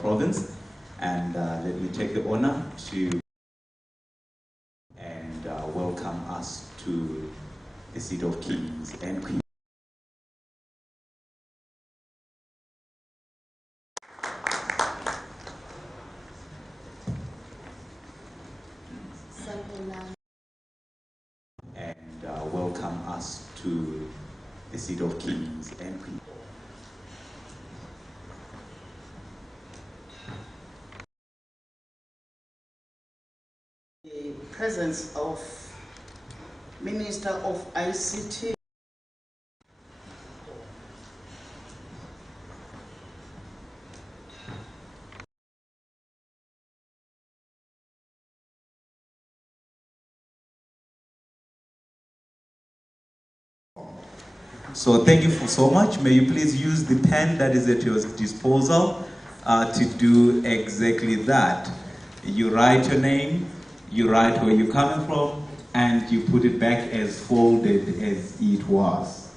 province. And let me take the honor to welcome us to the seat of kings and queens. And welcome us to the seat of kings and queens. The presence of Minister of ICT. So thank you so much. May you please use the pen that is at your disposal to do exactly that. You write your name, you write where you're coming from, and you put it back as folded as it was.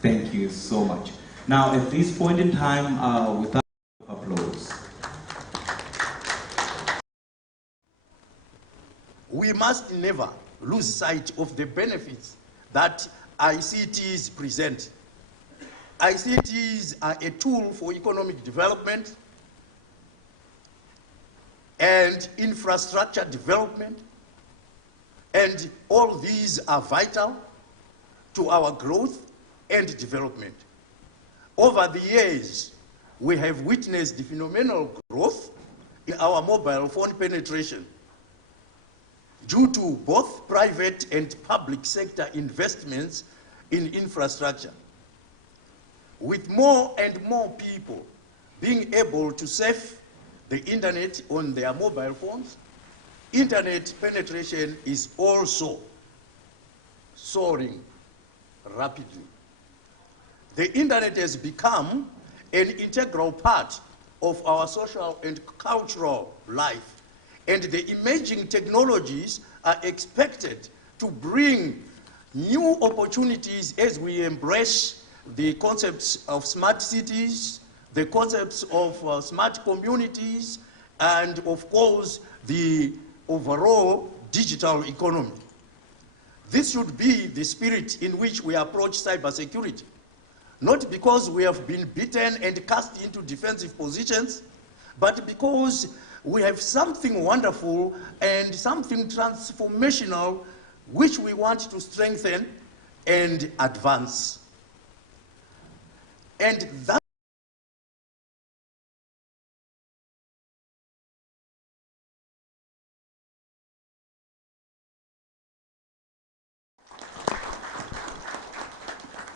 Thank you so much. Now, at this point in time, without applause. We must never lose sight of the benefits that ICTs present. ICTs are a tool for economic development and infrastructure development, and all these are vital to our growth and development. Over the years, we have witnessed the phenomenal growth in our mobile phone penetration due to both private and public sector investments in infrastructure. With more and more people being able to surf the internet on their mobile phones, internet penetration is also soaring rapidly. The internet has become an integral part of our social and cultural life, and the emerging technologies are expected to bring new opportunities as we embrace the concepts of smart cities, the concepts of smart communities, and of course, the overall digital economy. This should be the spirit in which we approach cybersecurity, not because we have been beaten and cast into defensive positions, but because we have something wonderful and something transformational which we want to strengthen and advance. And that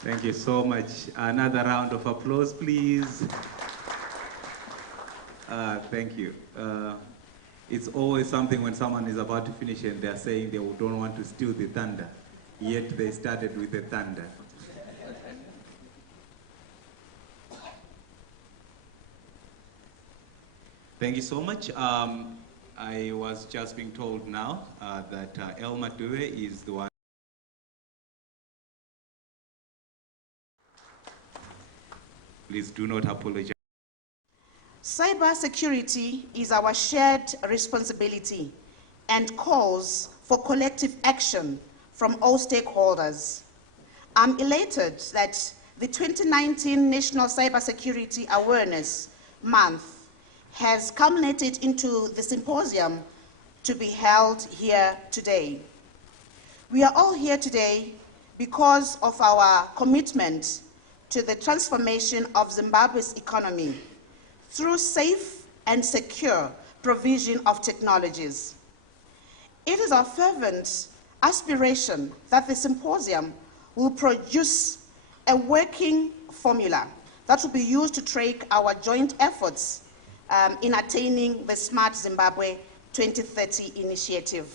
Thank you so much. Another round of applause, please. Thank you. It's always something when someone is about to finish and they're saying they don't want to steal the thunder, yet they started with the thunder. Thank you so much. I was just being told now that Elma Due is the one. Please do not apologize. Cybersecurity is our shared responsibility and calls for collective action from all stakeholders. I'm elated that the 2019 National Cybersecurity Awareness Month has culminated into the symposium to be held here today. We are all here today because of our commitment to the transformation of Zimbabwe's economy through safe and secure provision of technologies. It is our fervent aspiration that the symposium will produce a working formula that will be used to track our joint efforts in attaining the Smart Zimbabwe 2030 initiative.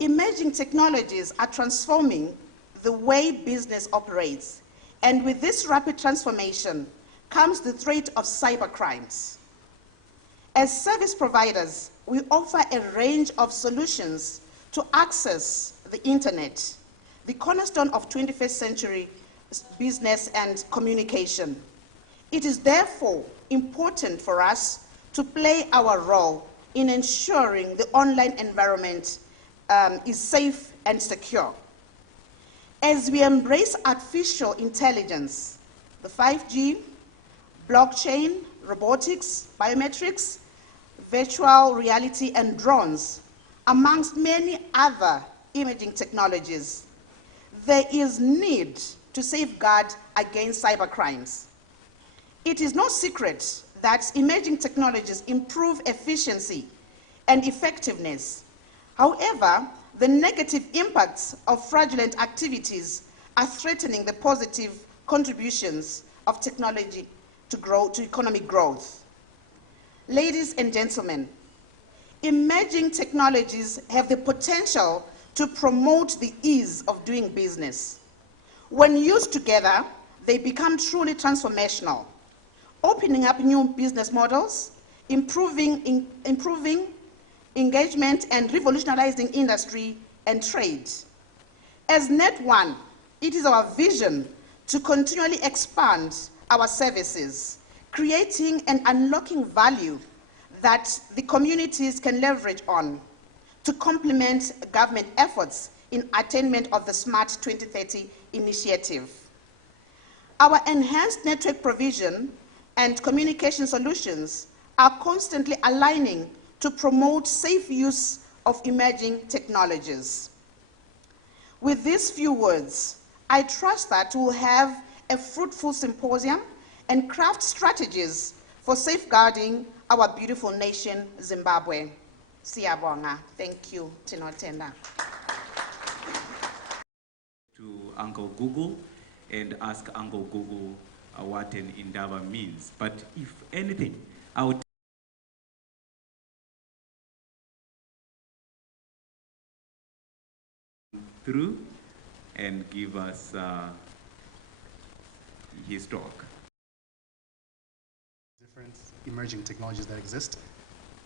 Emerging technologies are transforming the way business operates, and with this rapid transformation comes the threat of cyber crimes. As service providers, we offer a range of solutions to access the internet, the cornerstone of 21st century business and communication. It is therefore important for us to play our role in ensuring the online environment is safe and secure. As we embrace artificial intelligence, the 5G, blockchain, robotics, biometrics, virtual reality, and drones, amongst many other emerging technologies, there is need to safeguard against cybercrimes. It is no secret that emerging technologies improve efficiency and effectiveness. However, the negative impacts of fraudulent activities are threatening the positive contributions of technology to economic growth. Ladies and gentlemen, emerging technologies have the potential to promote the ease of doing business. When used together, they become truly transformational, opening up new business models, improving engagement, and revolutionizing industry and trade. As Net1, it is our vision to continually expand our services, creating and unlocking value that the communities can leverage on to complement government efforts in attainment of the Smart 2030 initiative. Our enhanced network provision and communication solutions are constantly aligning to promote safe use of emerging technologies. With these few words, I trust that we'll have a fruitful symposium and craft strategies for safeguarding our beautiful nation, Zimbabwe. Siyabonga. Thank you, Tinotenda. To Uncle Google and ask Uncle Google what an indaba means. But if anything, I would through and give us his talk. Different emerging technologies that exist,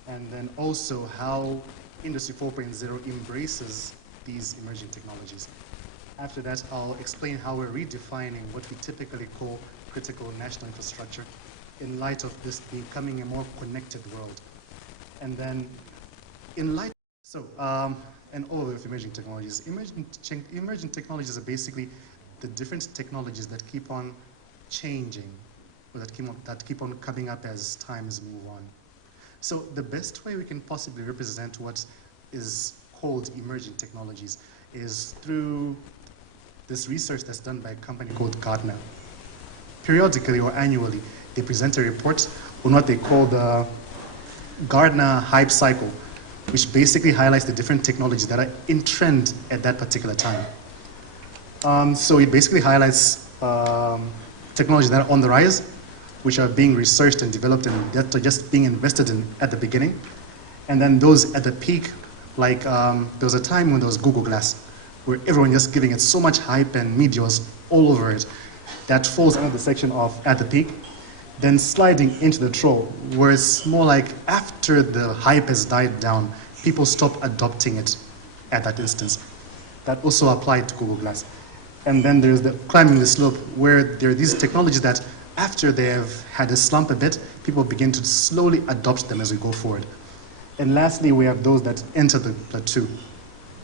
and then also how Industry 4.0 embraces these emerging technologies. After that, I'll explain how we're redefining what we typically call critical national infrastructure in light of this becoming a more connected world. And then in light, and all of emerging technologies. Emerging technologies are basically the different technologies that keep on changing, or that keep on coming up as times move on. So the best way we can possibly represent what is called emerging technologies is through this research that's done by a company called Gartner. Periodically or annually, they present a report on what they call the Gartner Hype Cycle, which basically highlights the different technologies that are in trend at that particular time. So it basically highlights technologies that are on the rise, which are being researched and developed and that are just being invested in at the beginning. And then those at the peak, like there was a time when there was Google Glass, where everyone just giving it so much hype and media was all over it. That falls under the section of at the peak. Then sliding into the trough, where it's more like after the hype has died down, people stop adopting it at that instance. That also applied to Google Glass. And then there's the climbing the slope, where there are these technologies that after they have had a slump a bit, people begin to slowly adopt them as we go forward. And lastly, we have those that enter the plateau.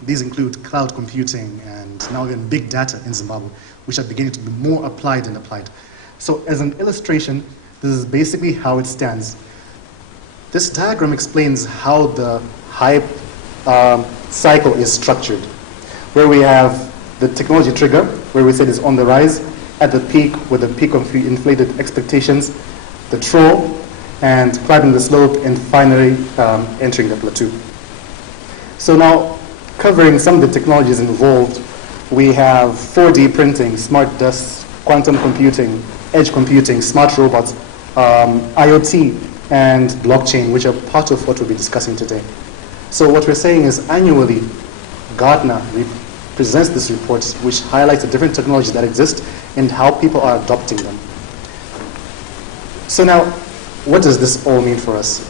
These include cloud computing and now even big data in Zimbabwe, which are beginning to be more applied and applied. So as an illustration, this is basically how it stands. This diagram explains how the hype cycle is structured, where we have the technology trigger, where we said is on the rise, at the peak with the peak of inflated expectations, the trough, and climbing the slope, and finally entering the plateau. So now, covering some of the technologies involved, we have 4D printing, smart dust, quantum computing, edge computing, smart robots, IoT, and blockchain, which are part of what we'll be discussing today. So what we're saying is annually, Gartner presents this report which highlights the different technologies that exist and how people are adopting them. So now, what does this all mean for us?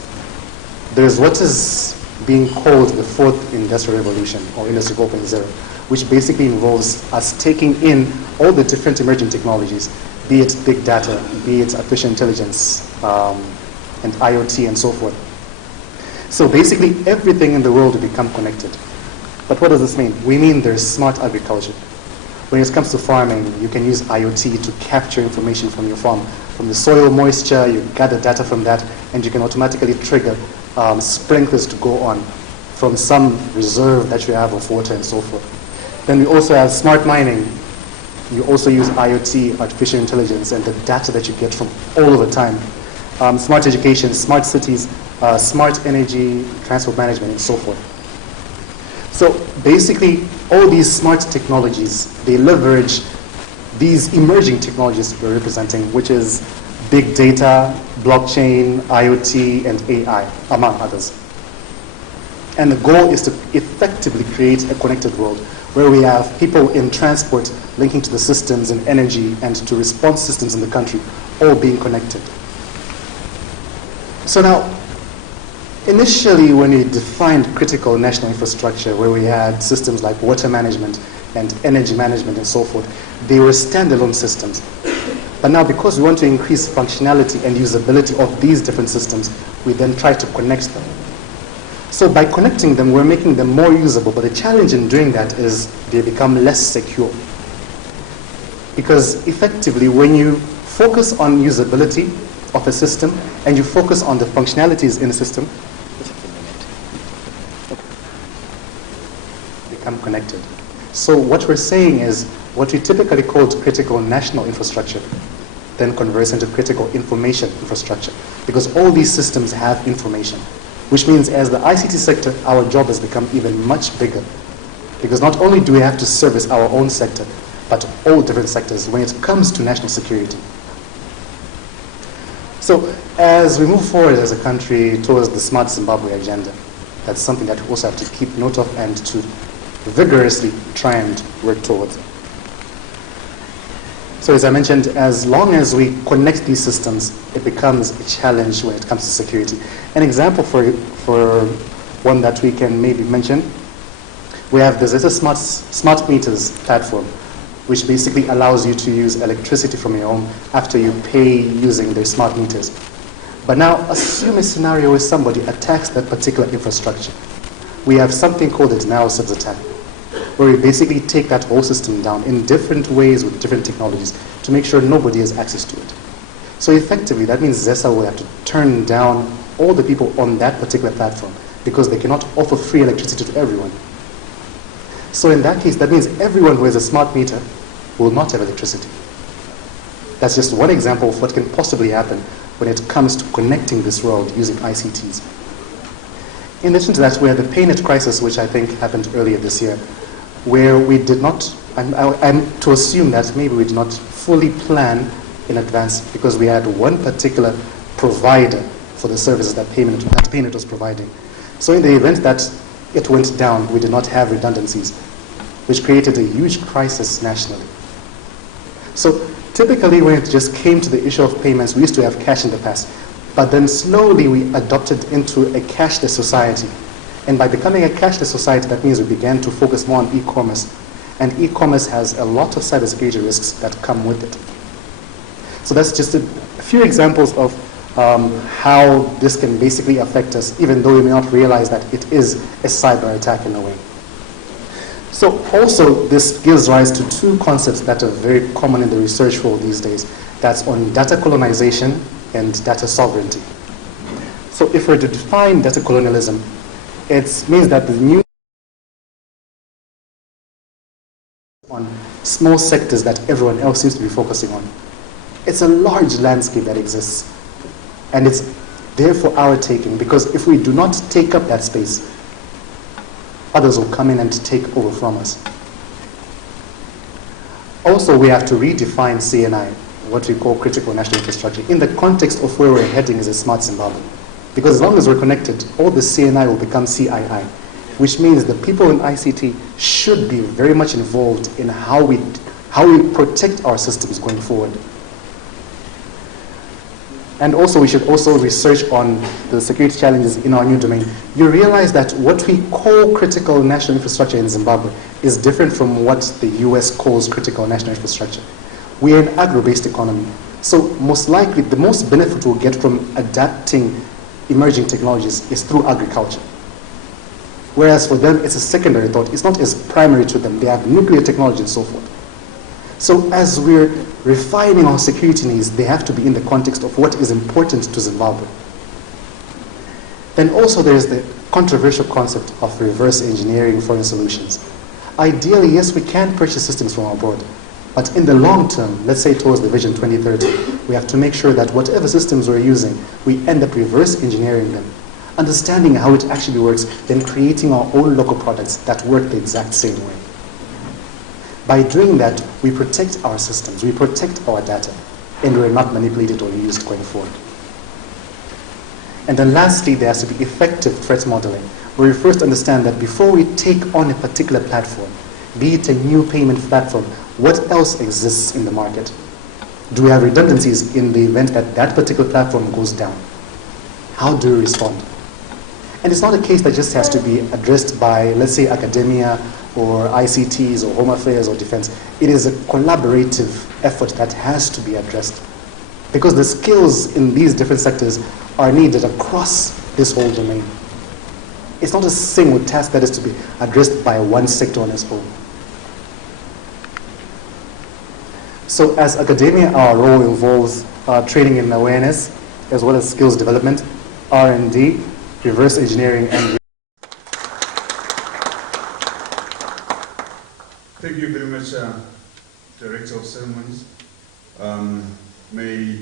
There's what is being called the fourth industrial revolution, or Industry 4.0, which basically involves us taking in all the different emerging technologies, be it big data, be it artificial intelligence, and IoT and so forth. So basically everything in the world will become connected. But what does this mean? We mean there's smart agriculture. When it comes to farming, you can use IoT to capture information from your farm. From the soil moisture, you gather data from that, and you can automatically trigger sprinklers to go on from some reserve that you have of water and so forth. Then we also have smart mining. You also use IoT, artificial intelligence, and the data that you get from all over time. Smart education, smart cities, smart energy, transport management, and so forth. So basically, all these smart technologies, they leverage these emerging technologies we're representing, which is big data, blockchain, IoT, and AI, among others. And the goal is to effectively create a connected world where we have people in transport linking to the systems in energy and to response systems in the country, all being connected. So now, initially when we defined critical national infrastructure, where we had systems like water management and energy management and so forth, they were standalone systems. But now because we want to increase functionality and usability of these different systems, we then try to connect them. So by connecting them, we're making them more usable, but the challenge in doing that is they become less secure. Because effectively, when you focus on usability of a system and you focus on the functionalities in the system, become connected. So what we're saying is what we typically call critical national infrastructure then converts into critical information infrastructure, because all these systems have information. Which means as the ICT sector, our job has become even much bigger. Because not only do we have to service our own sector, but all different sectors when it comes to national security. So as we move forward as a country towards the Smart Zimbabwe agenda, that's something that we also have to keep note of and to vigorously try and work towards. So as I mentioned, as long as we connect these systems, it becomes a challenge when it comes to security. An example for one that we can maybe mention, we have the Zeta Smart Meters platform, which basically allows you to use electricity from your home after you pay using their smart meters. But now assume a scenario where somebody attacks that particular infrastructure. We have something called a denial of service attack, where we basically take that whole system down in different ways with different technologies to make sure nobody has access to it. So effectively, that means ZESA will have to turn down all the people on that particular platform because they cannot offer free electricity to everyone. So in that case, that means everyone who has a smart meter will not have electricity. That's just one example of what can possibly happen when it comes to connecting this world using ICTs. In addition to that, we had the PayNet crisis, which I think happened earlier this year, where we did not, I'm to assume that maybe we did not fully plan in advance because we had one particular provider for the services that PayNet was providing. So in the event that it went down, we did not have redundancies, which created a huge crisis nationally. So typically when it just came to the issue of payments, we used to have cash in the past, but then slowly we adopted into a cashless society. And by becoming a cashless society, that means we began to focus more on e-commerce. And e-commerce has a lot of cybersecurity risks that come with it. So that's just a few examples of how this can basically affect us, even though we may not realize that it is a cyber attack in a way. So also, this gives rise to two concepts that are very common in the research world these days. That's on data colonization and data sovereignty. So if we're to define data colonialism, it means that the new on small sectors that everyone else seems to be focusing on. It's a large landscape that exists, and it's there for our taking, because if we do not take up that space, others will come in and take over from us. Also, we have to redefine CNI, what we call critical national infrastructure, in the context of where we're heading as a smart Zimbabwe. Because as long as we're connected, all the CNI will become CII, which means the people in ICT should be very much involved in how we protect our systems going forward. And also, we should also research on the security challenges in our new domain. You realize that what we call critical national infrastructure in Zimbabwe is different from what the US calls critical national infrastructure. We are an agro-based economy. So most likely, the most benefit we'll get from adapting emerging technologies is through agriculture. Whereas for them, it's a secondary thought. It's not as primary to them. They have nuclear technology and so forth. So as we're refining our security needs, they have to be in the context of what is important to Zimbabwe. Then also there's the controversial concept of reverse engineering foreign solutions. Ideally, yes, we can purchase systems from abroad. But in the long term, let's say towards the Vision 2030, we have to make sure that whatever systems we're using, we end up reverse engineering them, understanding how it actually works, then creating our own local products that work the exact same way. By doing that, we protect our systems, we protect our data, and we're not manipulated or used going forward. And then lastly, there has to be effective threat modeling, where we first understand that before we take on a particular platform, be it a new payment platform, what else exists in the market? Do we have redundancies in the event that that particular platform goes down? How do we respond? And it's not a case that just has to be addressed by, let's say, academia or ICTs or Home Affairs or Defense. It is a collaborative effort that has to be addressed, because the skills in these different sectors are needed across this whole domain. It's not a single task that is to be addressed by one sector on its own. So as academia, our role involves training and awareness, as well as skills development, R&D, reverse engineering, and... Thank you very much, Director of Ceremonies. May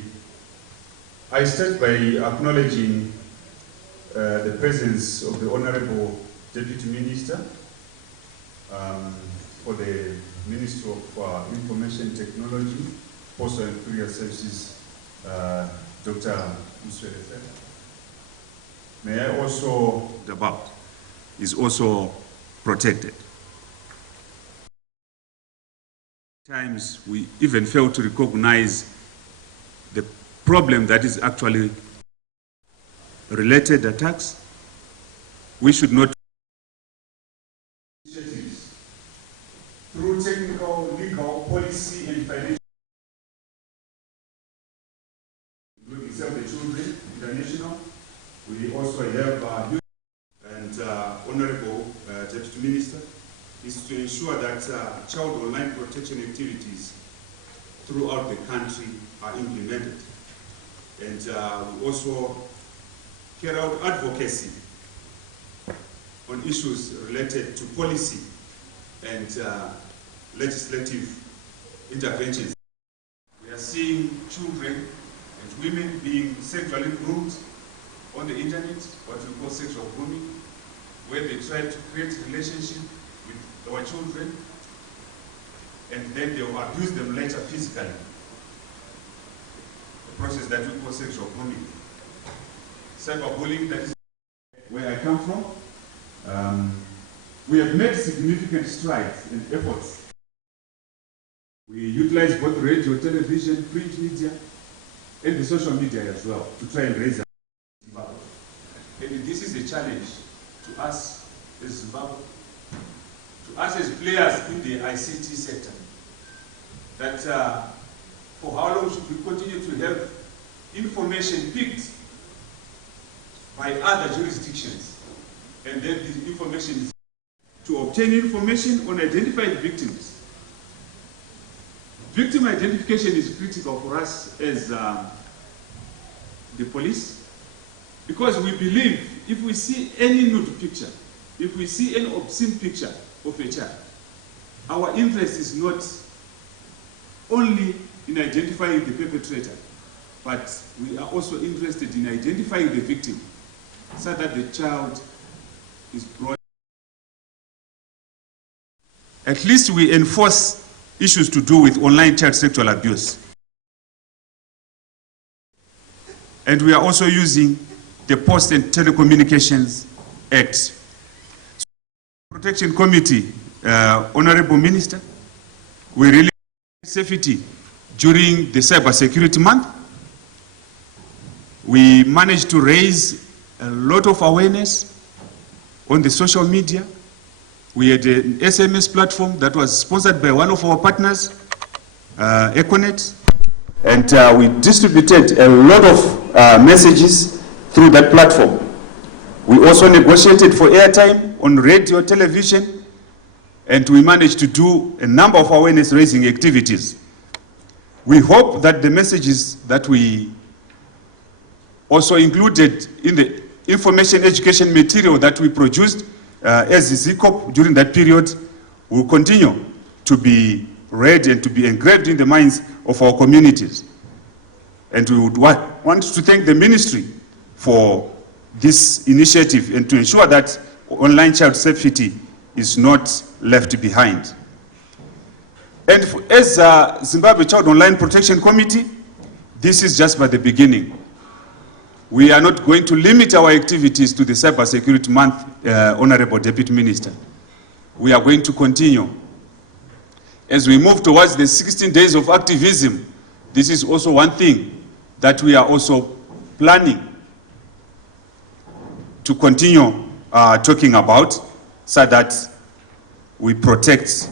I start by acknowledging the presence of the Honorable Deputy Minister for the Ministry of Information Technology, Postal and Courier Services, Dr. Mswele. May I also, about, is also protected. Times we even fail to recognize the problem that is actually related attacks. We should not initiatives through technical, legal, policy, and financial, including Save the Children International. We also have and Honorable Deputy Minister is to ensure that child online protection activities throughout the country are implemented. And we also carry out advocacy on issues related to policy and legislative interventions. We are seeing children and women being sexually groomed on the internet, what we call sexual grooming, where they try to create relationship with our children, and then they will abuse them later physically. The process that we call sexual grooming. Cyberbullying, that is where I come from. We have made significant strides and efforts. We utilize both radio, television, print media, and the social media as well to try and raise Zimbabwe. And this is a challenge to us as Zimbabwe, to us as players in the ICT sector, that for how long should we continue to have information picked by other jurisdictions, and then the information is to obtain information on identified victims. Victim identification is critical for us as the police, because we believe if we see any nude picture, if we see any obscene picture of a child, our interest is not only in identifying the perpetrator, but we are also interested in identifying the victim so that the child is brought. At least we enforce issues to do with online child sexual abuse. And we are also using the Post and Telecommunications Act. Protection Committee, Honorable Minister, we really safety during the Cyber Security Month. We managed to raise a lot of awareness on the social media. We had an SMS platform that was sponsored by one of our partners, Econet, and we distributed a lot of messages through that platform. We also negotiated for airtime on radio, television, and we managed to do a number of awareness-raising activities. We hope that the messages that we also included in the information education material that we produced as ZCOP during that period will continue to be read and to be engraved in the minds of our communities. And we would want to thank the ministry for this initiative and to ensure that online child safety is not left behind. And as Zimbabwe Child Online Protection Committee, this is just by the beginning. We are not going to limit our activities to the Cyber Security Month, Honorable Deputy Minister. We are going to continue. As we move towards the 16 days of activism, this is also one thing that we are also planning to continue talking about, so that we protect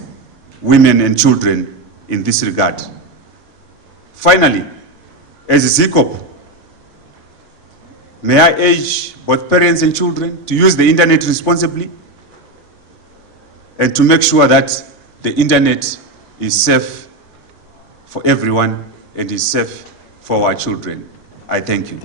women and children in this regard. Finally, as ZCOP, may I urge both parents and children to use the internet responsibly and to make sure that the internet is safe for everyone and is safe for our children. I thank you.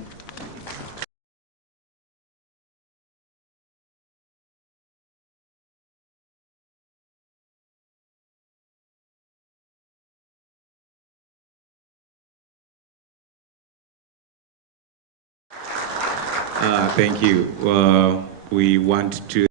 Thank you. We want to